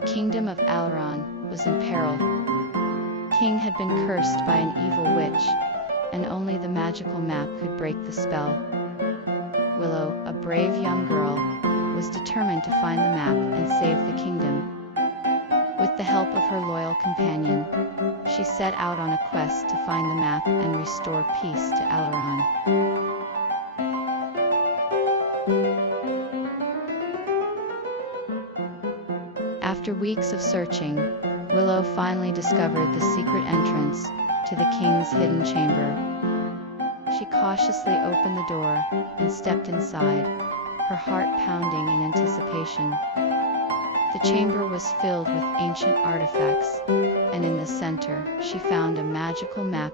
The kingdom of Aileron was in peril. The king had been cursed by an evil witch, and only the magical map could break the spell. Willow, a brave young girl, was determined to find the map and save the kingdom. With the help of her loyal companion, she set out on a quest to find the map and restore peace to Aileron. After weeks of searching, Willow finally discovered the secret entrance to the king's hidden chamber. She cautiously opened the door and stepped inside, her heart pounding in anticipation. The chamber was filled with ancient artifacts, and in the center, she found a magical map.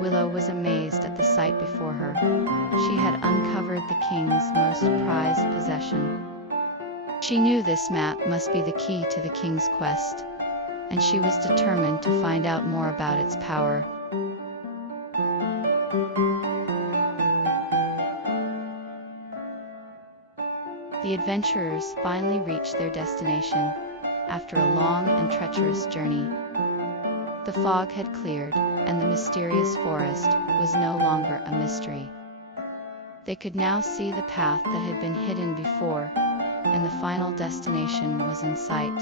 Willow was amazed at the sight before her. She had uncovered the king's most prized possession. She knew this map must be the key to the king's quest, and she was determined to find out more about its power. The adventurers finally reached their destination, after a long and treacherous journey. The fog had cleared, and the mysterious forest was no longer a mystery. They could now see the path that had been hidden before, and the final destination was in sight.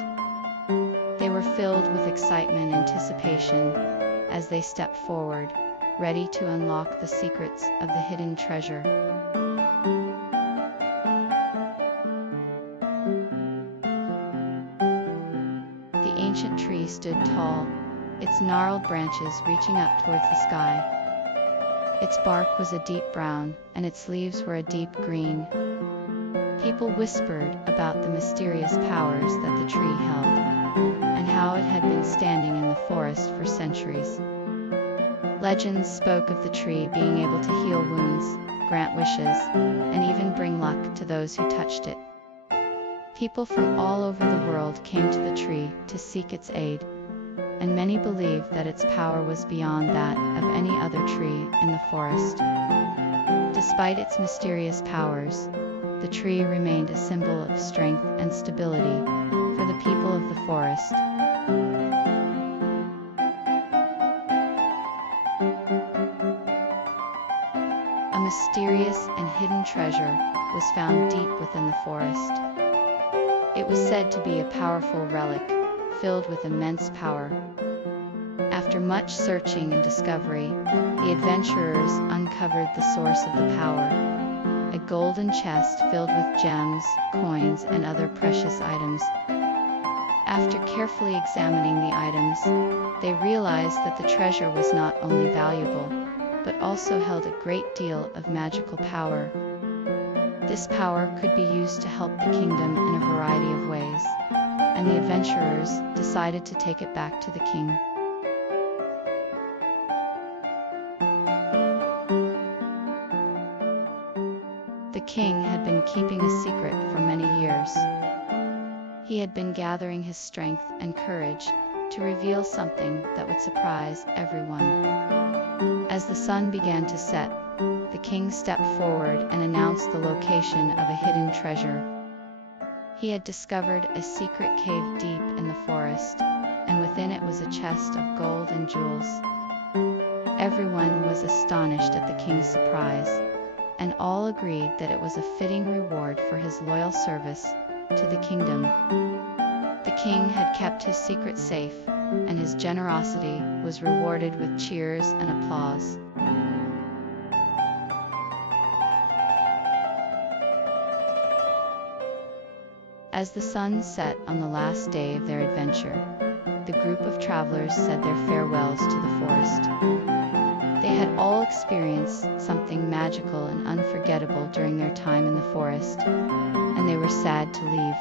They were filled with excitement and anticipation as they stepped forward, ready to unlock the secrets of the hidden treasure. The ancient tree stood tall, its gnarled branches reaching up towards the sky. Its bark was a deep brown, and its leaves were a deep green. People whispered about the mysterious powers that the tree held, and how it had been standing in the forest for centuries. Legends spoke of the tree being able to heal wounds, grant wishes, and even bring luck to those who touched it. People from all over the world came to the tree to seek its aid, and many believed that its power was beyond that of any other tree in the forest. Despite its mysterious powers, the tree remained a symbol of strength and stability for the people of the forest. A mysterious and hidden treasure was found deep within the forest. It was said to be a powerful relic, filled with immense power. After much searching and discovery, the adventurers uncovered the source of the power: a golden chest filled with gems, coins, and other precious items. After carefully examining the items, they realized that the treasure was not only valuable, but also held a great deal of magical power. This power could be used to help the kingdom in a variety of ways, and the adventurers decided to take it back to the king. The king had been keeping a secret for many years. He had been gathering his strength and courage to reveal something that would surprise everyone. As the sun began to set, the king stepped forward and announced the location of a hidden treasure. He had discovered a secret cave deep in the forest, and within it was a chest of gold and jewels. Everyone was astonished at the king's surprise, and all agreed that it was a fitting reward for his loyal service to the kingdom. The king had kept his secret safe, and his generosity was rewarded with cheers and applause. As the sun set on the last day of their adventure, the group of travelers said their farewells to the forest. They had all experienced something magical and unforgettable during their time in the forest, and they were sad to leave.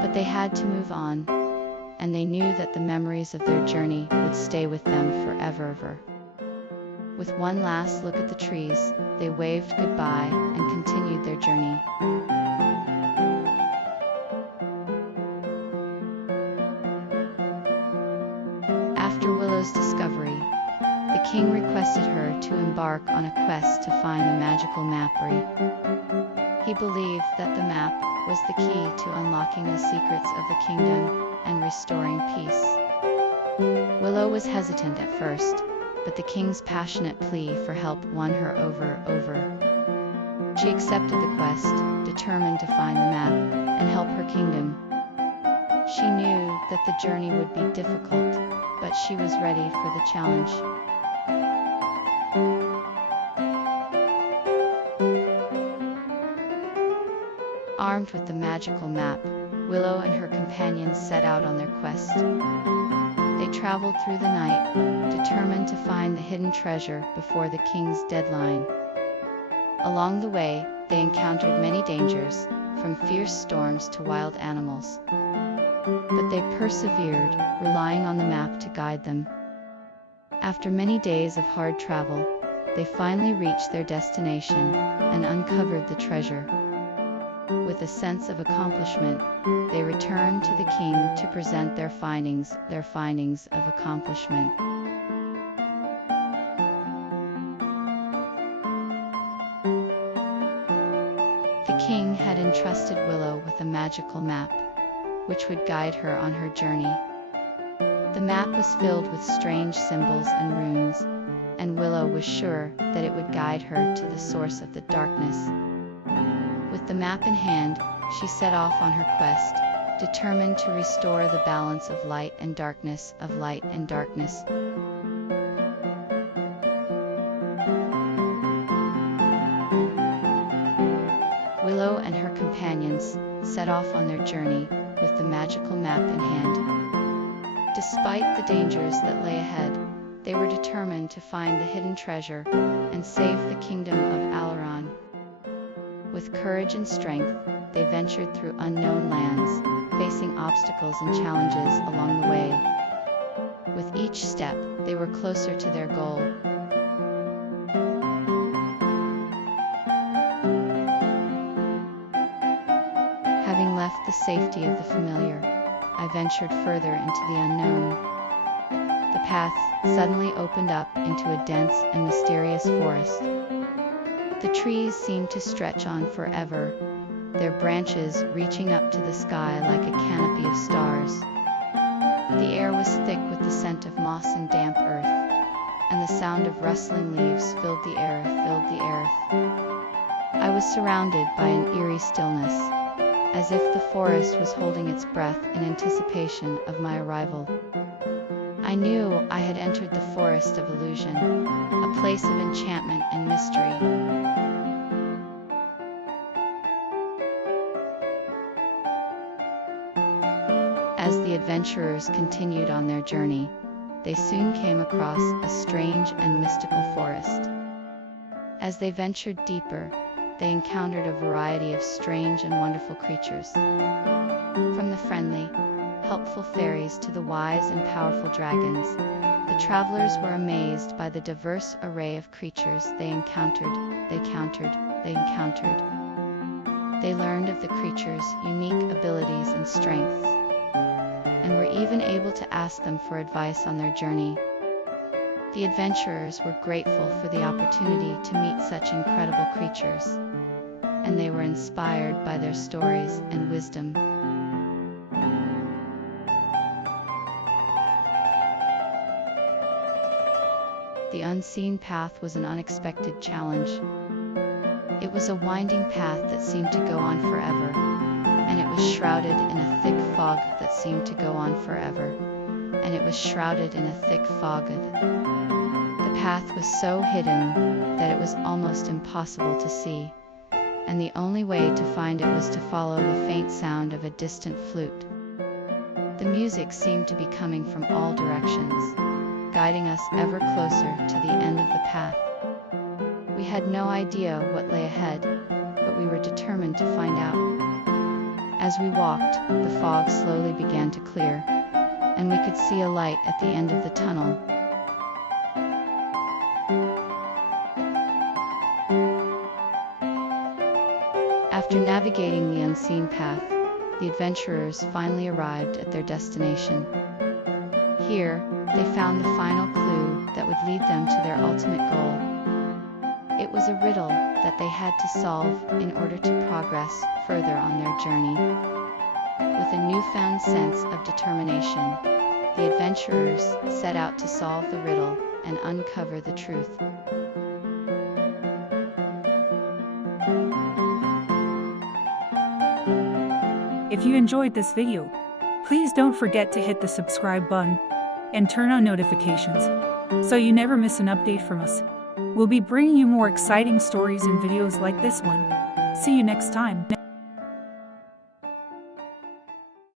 But they had to move on, and they knew that the memories of their journey would stay with them forever. With one last look at the trees, they waved goodbye and continued their journey. After Willow's discovery, the king requested her to embark on a quest to find the magical mappery. He believed that the map was the key to unlocking the secrets of the kingdom and restoring peace. Willow was hesitant at first, but the king's passionate plea for help won her over. She accepted the quest, determined to find the map and help her kingdom. She knew that the journey would be difficult, but she was ready for the challenge. Armed with the magical map, Willow and her companions set out on their quest. They traveled through the night, determined to find the hidden treasure before the king's deadline. Along the way, they encountered many dangers, from fierce storms to wild animals. But they persevered, relying on the map to guide them. After many days of hard travel, they finally reached their destination and uncovered the treasure. With a sense of accomplishment, they returned to the king to present their findings of accomplishment. The king had entrusted Willow with a magical map, which would guide her on her journey. The map was filled with strange symbols and runes, and Willow was sure that it would guide her to the source of the darkness. With the map in hand, she set off on her quest, determined to restore the balance of light and darkness. Willow and her companions set off on their journey with the magical map in hand. Despite the dangers that lay ahead, they were determined to find the hidden treasure and save the kingdom of Alaron. With courage and strength, they ventured through unknown lands, facing obstacles and challenges along the way. With each step, they were closer to their goal. Having left the safety of the familiar, I ventured further into the unknown. The path suddenly opened up into a dense and mysterious forest. The trees seemed to stretch on forever, their branches reaching up to the sky like a canopy of stars. The air was thick with the scent of moss and damp earth, and the sound of rustling leaves filled the air. I was surrounded by an eerie stillness, as if the forest was holding its breath in anticipation of my arrival. I knew I had entered the forest of illusion, a place of enchantment and mystery. As the adventurers continued on their journey, they soon came across a strange and mystical forest. As they ventured deeper, they encountered a variety of strange and wonderful creatures. From the friendly, helpful fairies to the wise and powerful dragons, the travelers were amazed by the diverse array of creatures they encountered. They learned of the creatures' unique abilities and strengths, and were even able to ask them for advice on their journey. The adventurers were grateful for the opportunity to meet such incredible creatures, and they were inspired by their stories and wisdom. The unseen path was an unexpected challenge. It was a winding path that seemed to go on forever, and it was shrouded in a thick fog that seemed to go on forever, and it was shrouded in a thick fog. The path was so hidden that it was almost impossible to see, and the only way to find it was to follow the faint sound of a distant flute. The music seemed to be coming from all directions, guiding us ever closer to the end of the path. We had no idea what lay ahead, but we were determined to find out. As we walked, the fog slowly began to clear, and we could see a light at the end of the tunnel. After navigating the unseen path, the adventurers finally arrived at their destination. Here, they found the final clue that would lead them to their ultimate goal. It It was a riddle that they had to solve in order to progress further on their journey. With a newfound sense of determination, the adventurers set out to solve the riddle and uncover the truth. If you enjoyed this video, please don't forget to hit the subscribe button and turn on notifications so you never miss an update from us. We'll be bringing you more exciting stories and videos like this one. See you next time.